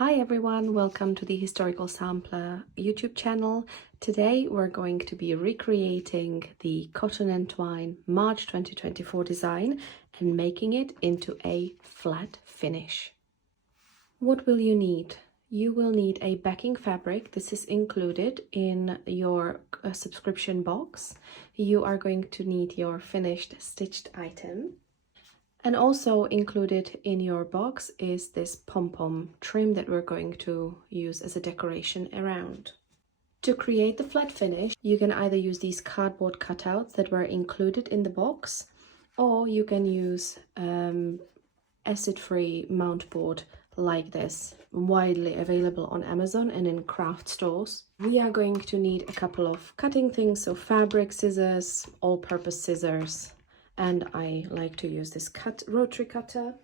Hi everyone, welcome to the Historical Sampler YouTube channel. Today we're going to be recreating the Cotton Twine March 2024 design and making it into a flat finish. What will you need? You will need a backing fabric. This is included in your subscription box. You are going to need your finished stitched item. And also included in your box is this pom-pom trim that we're going to use as a decoration around. To create the flat finish, you can either use these cardboard cutouts that were included in the box, or you can use acid-free mount board like this, widely available on Amazon and in craft stores. We are going to need a couple of cutting things, so fabric scissors, all-purpose scissors, and I like to use this rotary cutter.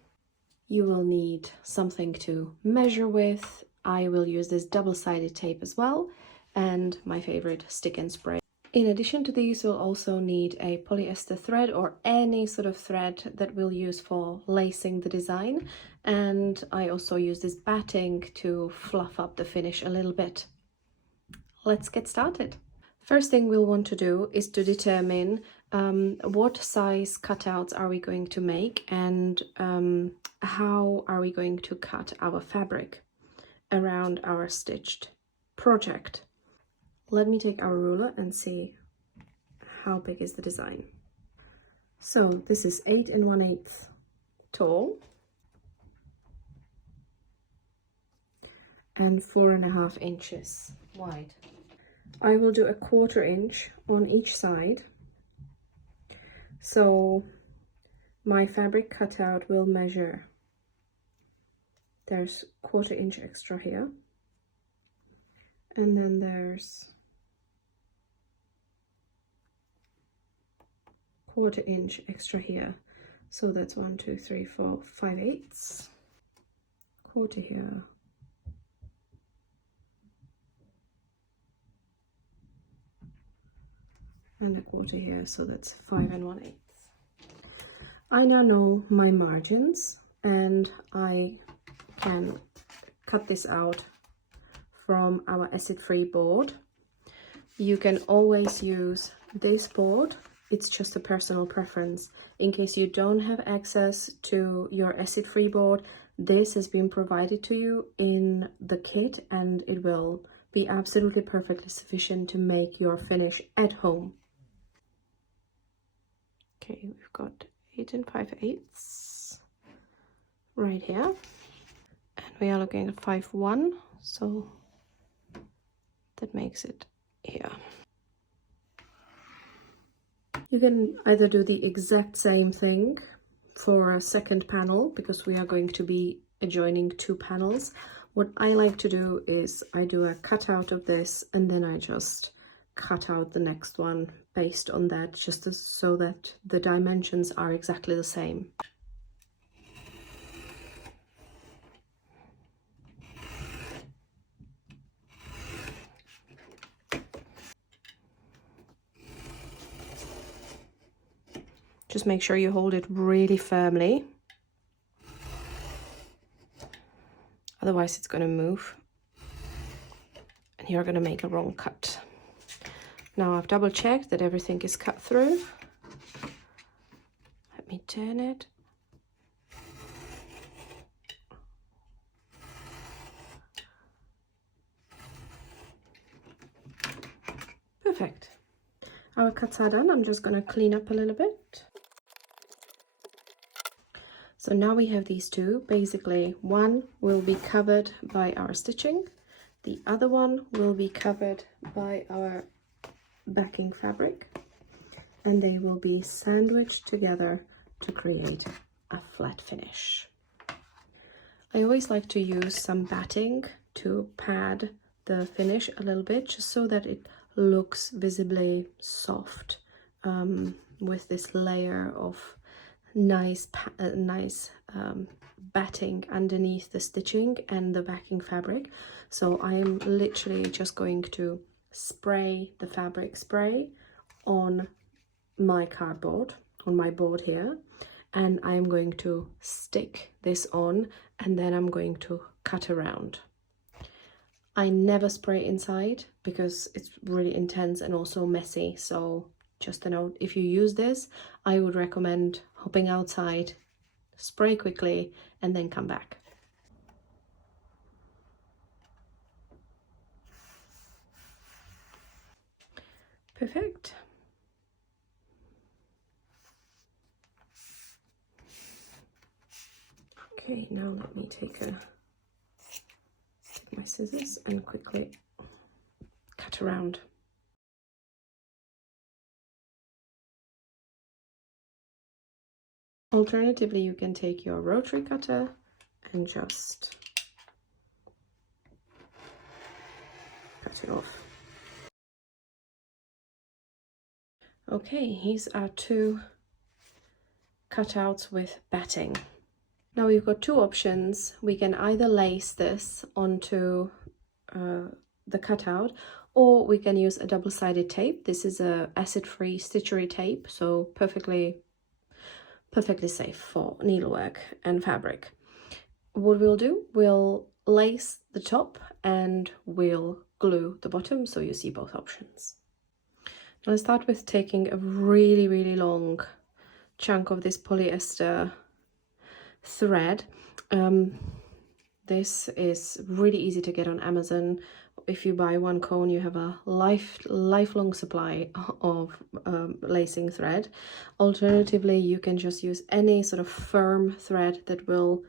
You will need something to measure with. I will use this double-sided tape as well, and my favorite, stick and spray. In addition to these, you'll also need a polyester thread or any sort of thread that we'll use for lacing the design, and I also use this batting to fluff up the finish a little bit. Let's get started. First thing we'll want to do is to determine what size cutouts are we going to make and how are we going to cut our fabric around our stitched project. Let me take our ruler and see how big is the design. So this is 8 1/8 tall and 4.5 inches wide. I will do a 1/4 inch on each side. So my fabric cutout will measure, there's 1/4 inch extra here, and then there's 1/4 inch extra here. So that's 1, 2, 3, 4, 5/8, 1/4 here, and a 1/4 here, so that's 5 1/8. I now know my margins and I can cut this out from our acid-free board. You can always use this board, it's just a personal preference. In case you don't have access to your acid-free board, this has been provided to you in the kit and it will be absolutely perfectly sufficient to make your finish at home. Okay, we've got 8 5/8 right here, and we are looking at 5/1, so that makes it here. You can either do the exact same thing for a second panel, because we are going to be adjoining 2 panels. What I like to do is I do a cutout of this and then I just cut out the next one based on that, just so that the dimensions are exactly the same. Just make sure you hold it really firmly, otherwise it's going to move and you're going to make a wrong cut. Now I've double checked that everything is cut through. Let me turn it. Perfect. Our cuts are done. I'm just going to clean up a little bit. So now we have these two. Basically, one will be covered by our stitching. The other one will be covered by our backing fabric, and they will be sandwiched together to create a flat finish. I always like to use some batting to pad the finish a little bit, just so that it looks visibly soft, with this layer of nice batting underneath the stitching and the backing fabric. So I am literally just going to spray the fabric spray on my cardboard, on my board here, and I'm going to stick this on, and then I'm going to cut around. I never spray inside because it's really intense and also messy. So just a note, if you use this, I would recommend hopping outside, spray quickly, and then come back. Perfect. Okay, now let me take my scissors and quickly cut around. Alternatively, you can take your rotary cutter and just cut it off. Okay, here's our two cutouts with batting. Now we've got two options. We can either lace this onto the cutout, or we can use a double-sided tape. This is a acid-free stitchery tape, so perfectly safe for needlework and fabric. What we'll do, we'll lace the top and we'll glue the bottom, so you see both options. Now I'll start with taking a really long chunk of this polyester thread. This is really easy to get on Amazon. If you buy one cone, you have a lifelong supply of lacing thread. Alternatively, you can just use any sort of firm thread that will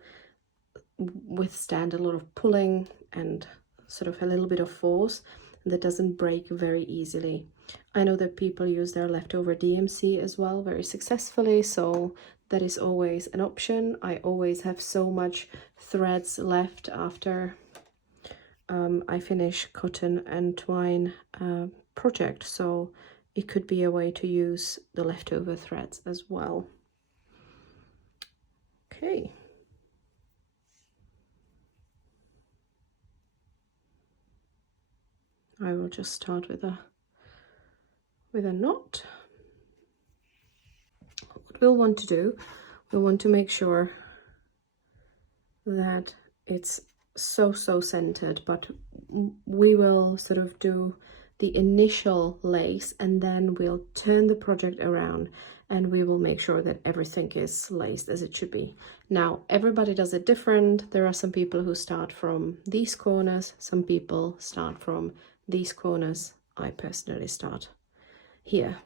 withstand a lot of pulling and sort of a little bit of force, that doesn't break very easily. I know that people use their leftover DMC as well very successfully, so that is always an option. I always have so much threads left after I finish Cotton and Twine project, so it could be a way to use the leftover threads as well. Okay. I will just start with a knot. What we'll want to do, we'll want to make sure that it's so centered, but we will sort of do the initial lace and then we'll turn the project around and we will make sure that everything is laced as it should be. Now, everybody does it different. There are some people who start from these corners, some people start from these corners. I personally start here.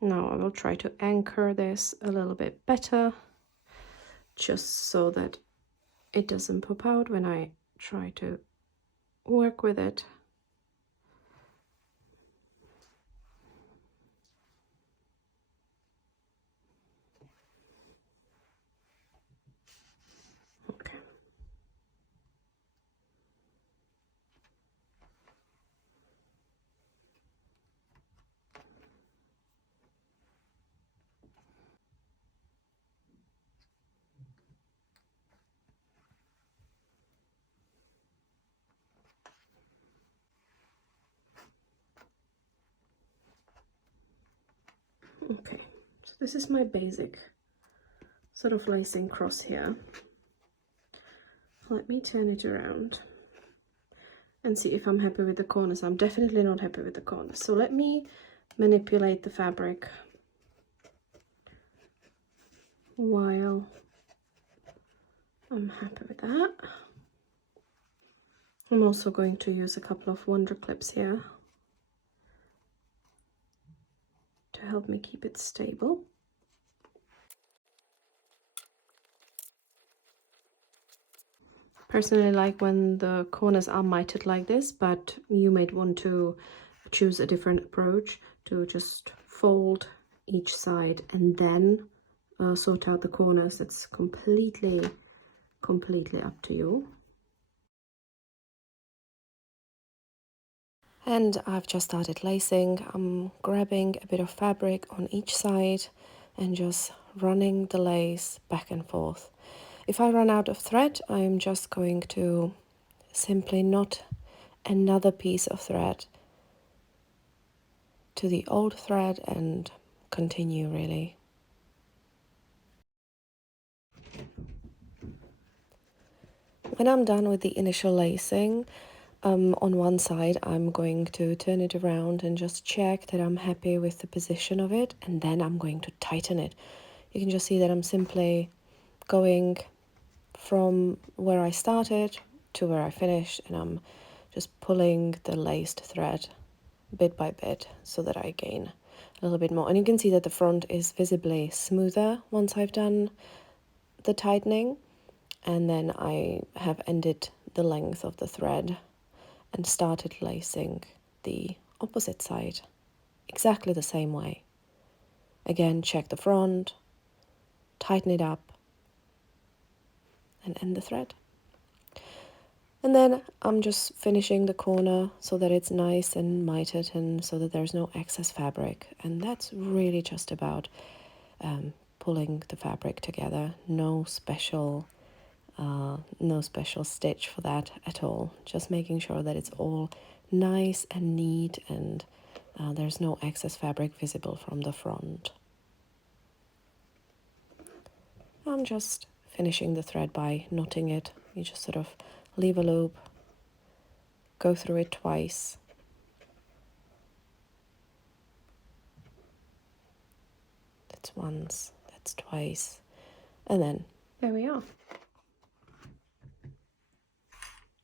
Now I will try to anchor this a little bit better, just so that it doesn't pop out when I try to work with it. Okay. Okay, so this is my basic sort of lacing cross here. Let me turn it around and see if I'm happy with the corners. I'm definitely not happy with the corners. So let me manipulate the fabric while I'm happy with that. I'm also going to use a couple of wonder clips here to help me keep it stable. Personally, like when the corners are mitered like this, but you might want to choose a different approach to just fold each side and then sort out the corners. It's completely up to you. And I've just started lacing. I'm grabbing a bit of fabric on each side and just running the lace back and forth. If I run out of thread, I'm just going to simply knot another piece of thread to the old thread and continue really. When I'm done with the initial lacing, on one side I'm going to turn it around and just check that I'm happy with the position of it, and then I'm going to tighten it. You can just see that I'm simply going from where I started to where I finished, and I'm just pulling the laced thread bit by bit so that I gain a little bit more. And you can see that the front is visibly smoother once I've done the tightening, and then I have ended the length of the thread and started lacing the opposite side exactly the same way. Again, check the front, tighten it up, and end the thread. And then I'm just finishing the corner so that it's nice and mitered and so that there's no excess fabric. And that's really just about pulling the fabric together. No special stitch for that at all. Just making sure that it's all nice and neat and there's no excess fabric visible from the front. I'm just finishing the thread by knotting it. You just sort of leave a loop, go through it twice, that's once, that's twice, and then there we are.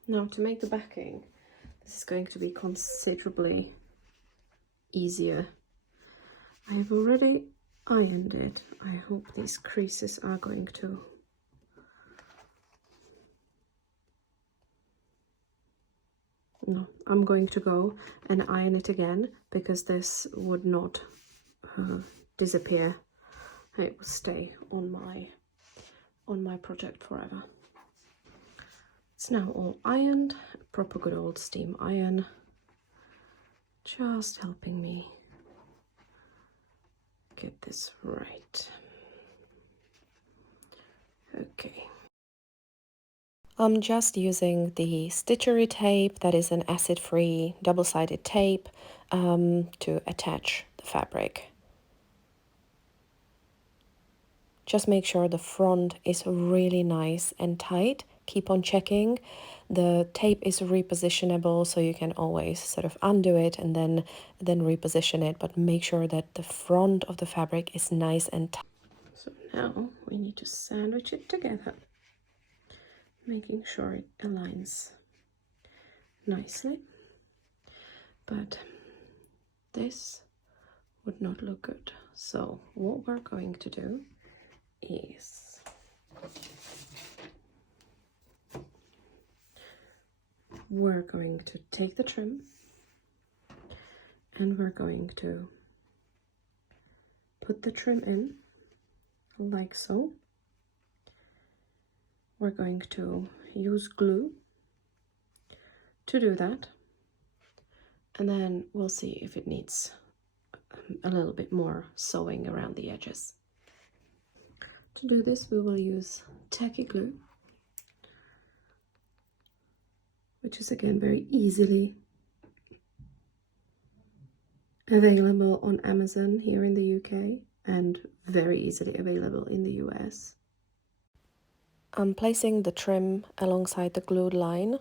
Now to make the backing, this is going to be considerably easier. I have already ironed it. I hope these creases are going to no, I'm going to go and iron it again because this would not disappear. It will stay on my project forever. It's now all ironed, proper good old steam iron, just helping me get this right. Okay. I'm just using the stitchery tape, that is an acid-free double-sided tape, to attach the fabric. Just make sure the front is really nice and tight. Keep on checking. The tape is repositionable, so you can always sort of undo it and then reposition it, but make sure that the front of the fabric is nice and tight. So now we need to sandwich it together, making sure it aligns nicely, but this would not look good. So what we're going to do is we're going to take the trim and we're going to put the trim in like so. We're going to use glue to do that, and then we'll see if it needs a little bit more sewing around the edges. To do this, we will use tacky glue, which is again very easily available on Amazon here in the UK and very easily available in the US. I'm placing the trim alongside the glued line.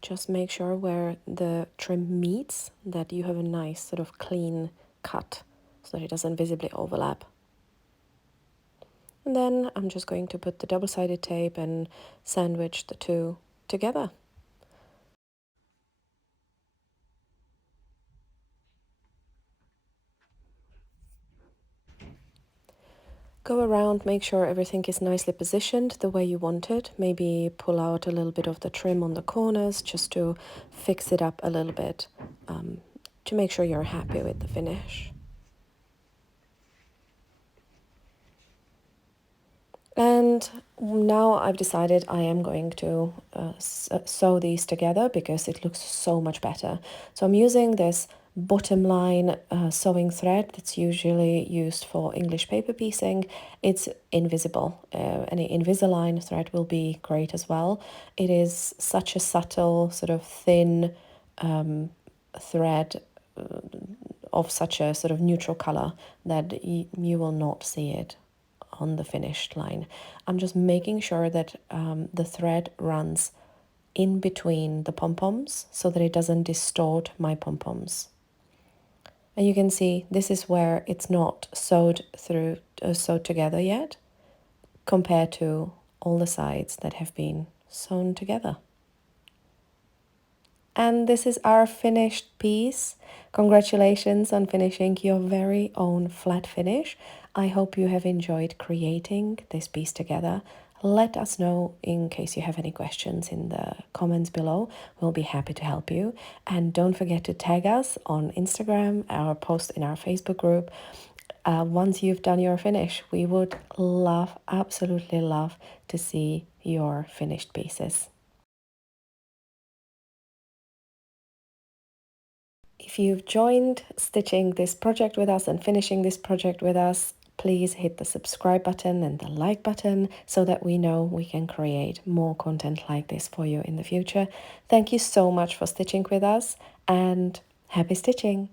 Just make sure where the trim meets that you have a nice sort of clean cut so that it doesn't visibly overlap. And then I'm just going to put the double-sided tape and sandwich the two together. Go around, make sure everything is nicely positioned the way you want it. Maybe pull out a little bit of the trim on the corners just to fix it up a little bit, to make sure you're happy with the finish. And now I've decided I am going to sew these together because it looks so much better. So I'm using this bottom line sewing thread that's usually used for English paper piecing. It's invisible. Any Invisalign thread will be great as well. It is such a subtle, sort of thin thread of such a sort of neutral color that you will not see it on the finished line. I'm just making sure that the thread runs in between the pom-poms so that it doesn't distort my pom-poms. And you can see this is where it's not sewed together yet, compared to all the sides that have been sewn together. And this is our finished piece. Congratulations on finishing your very own flat finish. I hope you have enjoyed creating this piece together. Let us know in case you have any questions in the comments below. We'll be happy to help you. And don't forget to tag us on Instagram or post in our Facebook group. Once you've done your finish, we would love, absolutely love to see your finished pieces. If you've joined stitching this project with us and finishing this project with us, please hit the subscribe button and the like button so that we know we can create more content like this for you in the future. Thank you so much for stitching with us, and happy stitching!